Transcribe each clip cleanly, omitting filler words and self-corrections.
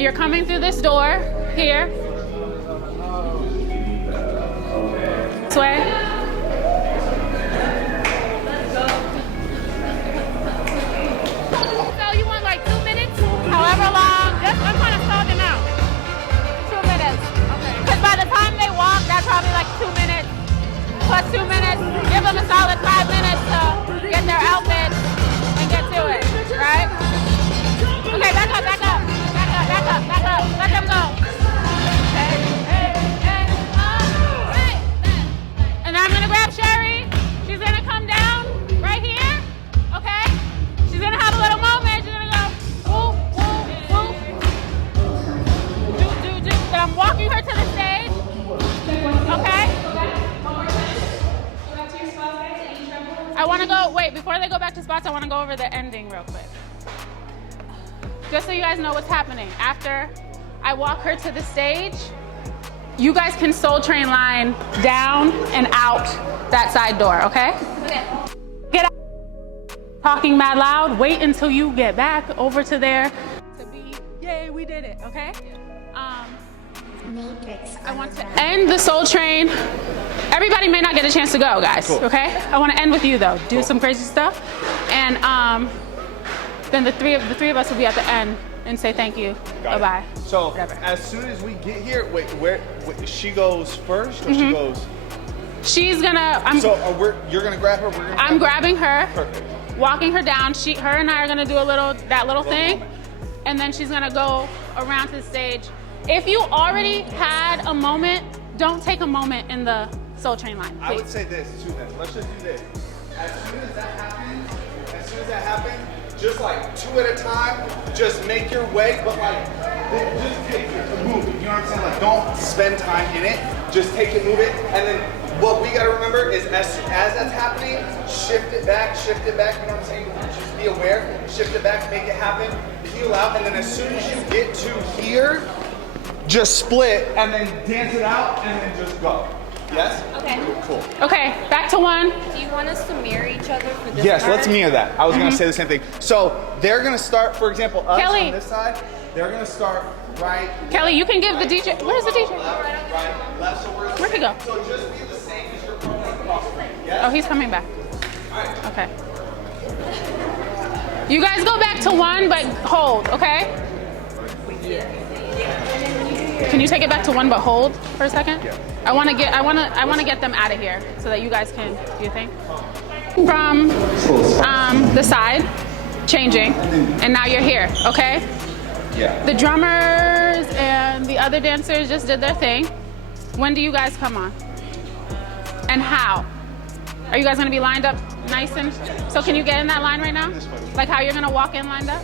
You're coming through this door here. This way. So you want like 2 minutes? However long. I'm trying to stall them out. 2 minutes. Okay. Because by the time they walk, that's probably like 2 minutes. Plus 2 minutes. Give them a solid 5 minutes to get their outfit and get to it. Right? Okay, back up, back up. Back up, back up, back up. Let them go. And I'm gonna grab Sherry. She's gonna come down right here. Okay? She's gonna have a little moment. She's gonna go woo, woo, woo. Do. But I'm walking her to the stage. Okay? I wanna go, wait, before they go back to spots, I wanna go over the ending real quick. Just so you guys know what's happening. After I walk her to the stage, you guys can Soul Train line down and out that side door, okay? Okay. Get out. Talking mad loud. Wait until you get back over to there to be, yay, we did it, okay? Matrix. I want to end the Soul Train. Everybody may not get a chance to go, guys, Cool. okay? I want to end with you though. Do some crazy stuff, and then the three of us will be at the end and say thank you, bye-bye. So Whatever. as soon as we get here, wait, she goes first or she goes? She's gonna. You're gonna grab her. We're gonna. I'm grabbing her, Perfect. walking her down. Her and I are gonna do that little thing, and then she's gonna go around to the stage. If you already had a moment, don't take a moment in the Soul Train line, please. I would say this too. Then let's just do this. As soon as that happens, just like 2 at a time. Just make your way, but like just take it, move it. You know what I'm saying? Like don't spend time in it. Just take it, move it, and then what we gotta remember is as that's happening, shift it back. You know what I'm saying? Just be aware. Shift it back, make it happen. Heel out, and then as soon as you get to here, just split and then dance it out and then just go. Yes? Okay. Cool. Okay, back to one. Do you want us to mirror each other for this Yes, part? let's mirror that. I was gonna say the same thing. So they're gonna start, for example, us Kelly. on this side. They're gonna start right. Kelly, you can give the DJ. Where's the DJ? Right, left. So Where'd he go? So just be the same as your cross. Yes? Oh, he's coming back. All right. Okay. You guys go back to one, but hold, okay? Can you take it back to one, but hold for a second? Yeah. I want to get them out of here so that you guys can do your thing. From the side, changing, and now you're here, okay? Yeah. The drummers and the other dancers just did their thing. When do you guys come on? And how? Are you guys gonna be lined up nice and, so can you get in that line right now? Like how you're gonna walk in lined up?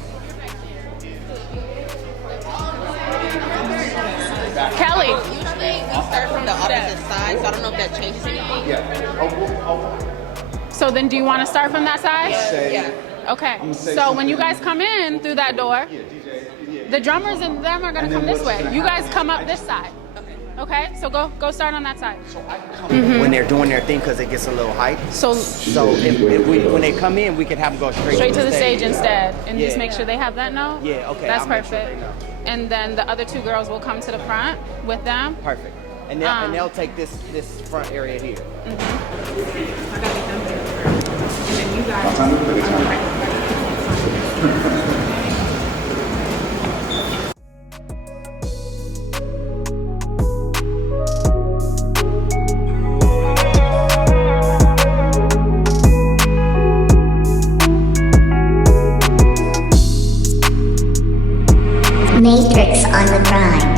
Kelly. Usually we start from the opposite side, so I don't know if that changes anything. Yeah. So then do you wanna start from that side? Yeah. Okay, so when you guys come in through that door, the drummers and them are gonna come this way. You guys come up this side. Okay, so go start on that side. When they're doing their thing, because it gets a little hype. So So when they come in, we can have them go straight to the stage instead, and just Yeah. make sure they have that note. Yeah, okay, That's I'll make sure perfect. they know. And then the other two girls will come to the front with them. Perfect. And they'll take this front area here. Matrix on the grind.